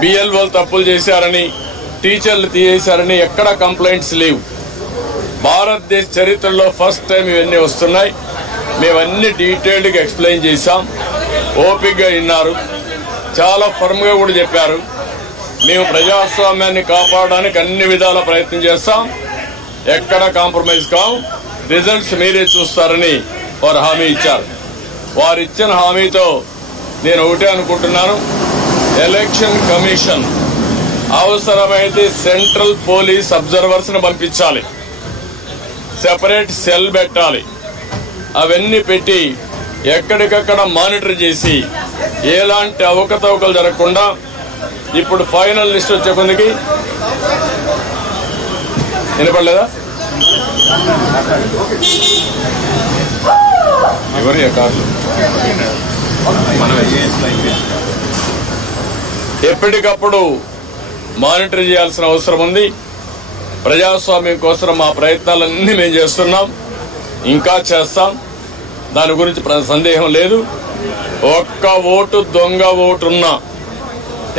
బిఎల్ఓలు తప్పులు చేశారని, టీచర్లు తీసేశారని ఎక్కడ కంప్లైంట్స్ లేవు. భారతదేశ చరిత్రలో ఫస్ట్ టైం ఇవన్నీ వస్తున్నాయి. మేమన్నీ డీటెయిల్డ్గా ఎక్స్ప్లెయిన్ చేశాం. ఓపికగా విన్నారు, చాలా ఫర్మ్గా కూడా చెప్పారు. మేము ప్రజాస్వామ్యాన్ని కాపాడడానికి అన్ని విధాల ప్రయత్నం చేస్తాం, ఎక్కడ కాంప్రమైజ్ కాం, రిజల్ట్స్ మీరే చూస్తారని వారు హామీ ఇచ్చారు. వారు ఇచ్చిన హామీతో నేను ఒకటే అనుకుంటున్నాను, ఎలక్షన్ కమిషన్ అవసరమైతే సెంట్రల్ పోలీస్ అబ్జర్వర్స్ ను పంపించాలి, సెపరేట్ సెల్ పెట్టాలి. అవన్నీ పెట్టి ఎక్కడికక్కడ మానిటర్ చేసి ఎలాంటి అవకతవకలు జరగకుండా ఇప్పుడు ఫైనల్ లిస్ట్ వచ్చే కొందికి వినపడలేదా? ఎవరి కార్లు ఎప్పటికప్పుడు మానిటర్ చేయాల్సిన అవసరం ఉంది. ప్రజాస్వామ్యం కోసం మా ప్రయత్నాలన్నీ మేము చేస్తున్నాం, ఇంకా చేస్తాం. దాని గురించి సందేహం లేదు. ఒక్క ఓటు దొంగ ఓటున్నా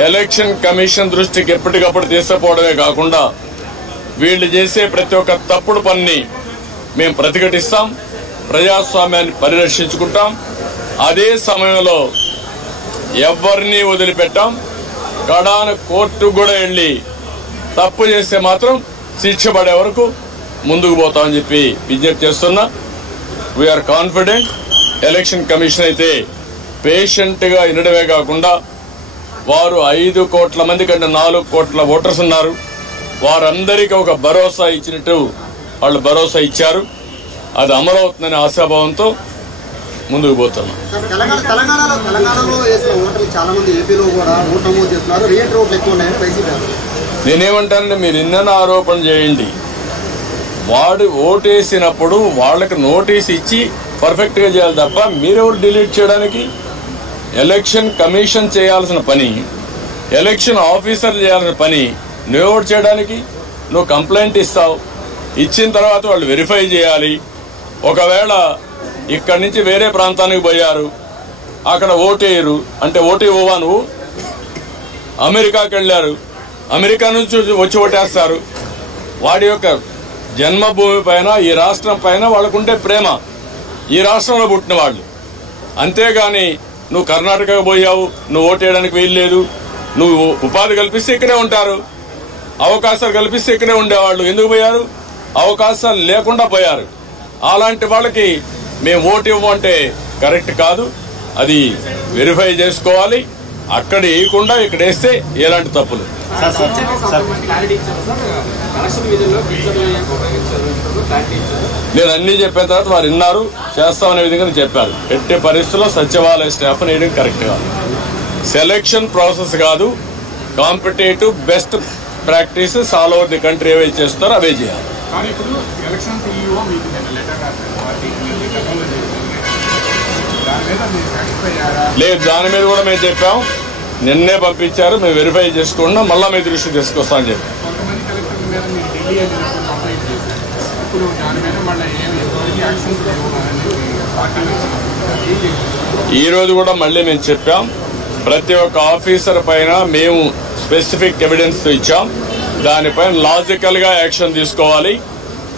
ఎలక్షన్ కమిషన్ దృష్టికి ఎప్పటికప్పుడు తీసుకుపోవడమే కాకుండా వీళ్ళు చేసే ప్రతి ఒక్క తప్పుడు పని మేము ప్రతిఘటిస్తాం, ప్రజాస్వామ్యాన్ని పరిరక్షించుకుంటాం. అదే సమయంలో ఎవరిని వదిలిపెట్టాం. కడాన కోర్టు కూడా వెళ్లి తప్పు చేస్తే మాత్రం శిక్ష పడే వరకు ముందుకు పోతామని చెప్పి విజ్ఞప్తి చేస్తున్నా. We are confident. ఎలక్షన్ కమిషన్ అయితే పేషెంట్ గా వినడమే కాకుండా వారు 5 కోట్ల మంది కంటే 4 కోట్ల ఓటర్స్ ఉన్నారు, వారందరికీ ఒక భరోసా ఇచ్చినట్టు వాళ్ళు భరోసా ఇచ్చారు. అది అమలవుతుందనే ఆశాభావంతో ముందుకు పోతున్నాం. నేనేమంటానంటే మీరు ఇన్న ఆరోపణ చేయండి, వాడు ఓటేసినప్పుడు వాళ్ళకి నోటీస్ ఇచ్చి పర్ఫెక్ట్ గా చేయాలి తప్ప మీరెవరు డిలీట్ చేయడానికి? ఎలక్షన్ కమిషన్ చేయాల్సిన పని, ఎలక్షన్ ఆఫీసర్ చేయాల్సిన పని నువ్వెవరు చేయడానికి? నువ్వు కంప్లైంట్ ఇస్తావు, ఇచ్చిన తర్వాత వాళ్ళు వెరిఫై చేయాలి. ఒకవేళ ఇక్కడి నుంచి వేరే ప్రాంతానికి పోయారు, అక్కడ ఓటేయరు అంటే ఓటు ఇవ్వవా నువ్వు? అమెరికాకి వెళ్లారు, అమెరికా నుంచి వచ్చి ఓటేస్తారు. వాడి యొక్క జన్మభూమి పైన, ఈ రాష్ట్రం పైన వాళ్ళకుంటే ప్రేమ, ఈ రాష్ట్రంలో పుట్టిన వాళ్ళు. అంతేగాని నువ్వు కర్ణాటకకు పోయావు, నువ్వు ఓటేయడానికి వీల్లేదు, నువ్వు ఉపాధి కల్పిస్తే ఇక్కడే ఉంటారు, అవకాశాలు కల్పిస్తే ఇక్కడే ఉండేవాళ్ళు. ఎందుకు పోయారు? అవకాశాలు లేకుండా పోయారు. అలాంటి వాళ్ళకి మేము ఓటు ఇవ్వమంటే కరెక్ట్ కాదు. అది వెరిఫై చేసుకోవాలి. అక్కడ వేయకుండా ఇక్కడ వేస్తే ఎలాంటి తప్పులు. నేను అన్ని చెప్పిన తర్వాత వారు విన్నారు, చేస్తామనే విధంగా చెప్పారు. ఎట్టి పరిస్థితుల్లో సచివాలయ స్టాఫ్ వేయడం కరెక్ట్ కాదు. సెలక్షన్ ప్రాసెస్ కాదు, competitive best practices all over the country ఏవైతే చేస్తారో అవే చేయాలి. లేదు, దాని మీద కూడా మేము చెప్పాం, నిన్నే పంపించారు, మేము వెరిఫై చేసుకున్నా, మళ్ళా మీ దృష్టికి తీసుకొస్తామని చెప్పాం. ఈ రోజు కూడా మళ్ళీ మేము చెప్పాం, ప్రతి ఒక్క ఆఫీసర్ పైన మేము స్పెసిఫిక్ ఎవిడెన్స్ ఇచ్చాం. దానిపైన లాజికల్ గా యాక్షన్ తీసుకోవాలి,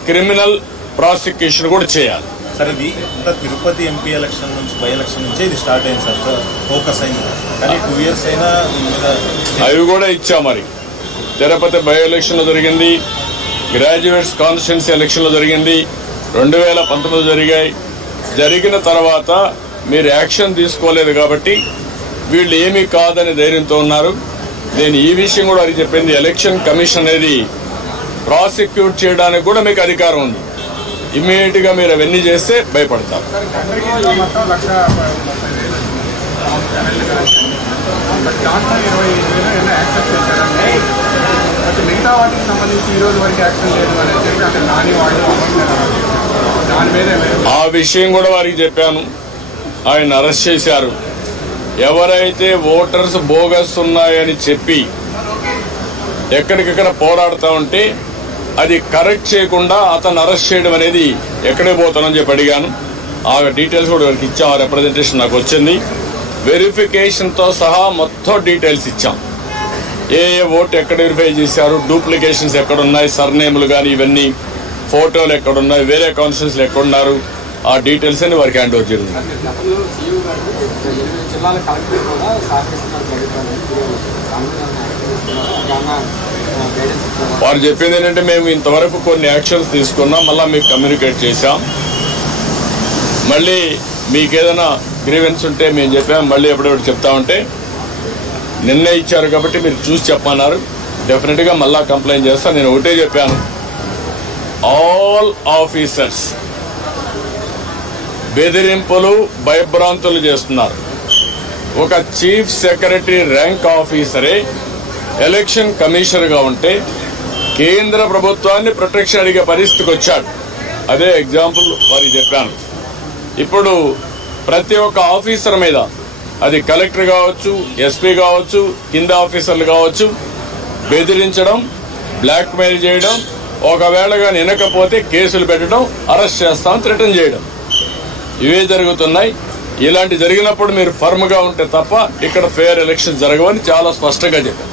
క్రిమినల్ ప్రాసిక్యూషన్ కూడా చేయాలి. సార్, ఇది తిరుపతి ఎంపీ ఎలక్షన్ నుంచి, బై ఎలక్షన్ నుంచే ఇది స్టార్ట్ అయింది సార్, ఫోకస్ అయింది. కానీ 2 years అయినా అవి కూడా ఇచ్చాం. మరి తిరుపతి బై ఎలక్షన్ లో జరిగింది, గ్రాడ్యుయేట్స్ కాన్స్టిట్యున్సీ ఎలక్షన్ లో జరిగింది, 2019 జరిగాయి. జరిగిన తర్వాత మీరు యాక్షన్ తీసుకోలేదు కాబట్టి వీళ్ళు ఏమీ కాదని ధైర్యంతో ఉన్నారు. నేను ఈ విషయం కూడా అది చెప్పింది, ఎలక్షన్ కమిషన్ అనేది ప్రాసిక్యూట్ చేయడానికి కూడా మీకు అధికారం ఉంది. ఇమ్మీడియట్ గా మీరు అవన్నీ చేస్తే భయపడతారు. ఆ విషయం కూడా వారికి చెప్పాను, ఆయన అరెస్ట్ చేశారు. ఎవరైతే ఓటర్స్ బోగస్ ఉన్నాయని చెప్పి ఎక్కడికెక్కడ పోరాడుతూ ఉంటే అది కరెక్ట్ చేయకుండా అతను అరెస్ట్ చేయడం అనేది ఎక్కడికి పోతానని చెప్పి అడిగాను. ఆ డీటెయిల్స్ కూడా వారికి ఇచ్చాం. ఆ రిప్రజెంటేషన్ నాకు వచ్చింది, వెరిఫికేషన్ తో సహా మొత్తం డీటెయిల్స్ ఇచ్చాం. ఏ ఓటు ఎక్కడ వెరిఫై చేశారు, డూప్లికేషన్స్ ఎక్కడున్నాయి, సర్నేములు కానీ ఇవన్నీ, ఫోటోలు ఎక్కడున్నాయి, వేరే కాన్స్టిట్యూన్సీలు ఎక్కడున్నారు, ఆ డీటెయిల్స్ అని వారికి హ్యాండ్ ఓవర్ జరిగింది. వారు చెప్పింది ఏంటంటే మేము ఇంతవరకు కొన్ని యాక్షన్స్ తీసుకున్నాం, మళ్ళీ మీకు కమ్యూనికేట్ చేశాం, మళ్ళీ మీకు ఏదైనా గ్రీవెన్స్ ఉంటే మేము చెప్పాం, మళ్ళీ ఎప్పుడెప్పుడు చెప్తామంటే నిన్నే ఇచ్చారు కాబట్టి మీరు చూసి చెప్పన్నారు, డెఫినెట్గా మళ్ళా కంప్లైంట్ చేస్తాను. నేను ఒకటే చెప్పాను, ఆల్ ఆఫీసర్స్ బెదిరింపులు భయభ్రాంతులు చేస్తున్నారు. ఒక చీఫ్ సెక్రటరీ ర్యాంక్ ఆఫీసరే ఎలక్షన్ కమిషనర్గా ఉంటే కేంద్ర ప్రభుత్వాన్ని ప్రొటెక్షన్ అడిగే పరిస్థితికి వచ్చాడు. అదే ఎగ్జాంపుల్ వారికి చెప్పాను. ఇప్పుడు ప్రతి ఒక్క ఆఫీసర్ మీద, అది కలెక్టర్ కావచ్చు, ఎస్పీ కావచ్చు, కింద ఆఫీసర్లు కావచ్చు, బెదిరించడం, బ్లాక్మెయిల్ చేయడం, ఒకవేళ కానీ వినకపోతే కేసులు పెట్టడం, అరెస్ట్ చేస్తాం, థ్రెటన్ చేయడం, ఇవే జరుగుతున్నాయి. ఇలాంటి జరిగినప్పుడు మీరు ఫర్మ్ గా ఉంటే తప్ప ఇక్కడ ఫెయిర్ ఎలక్షన్ జరగవని చాలా స్పష్టంగా చెప్పారు.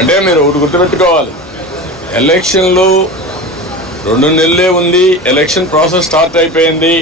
అంటే మీరు ఒకటి గుర్తుపెట్టుకోవాలి, ఎలక్షన్లు 2 నెలలే ఉంది, ఎలక్షన్ ప్రాసెస్ స్టార్ట్ అయిపోయింది.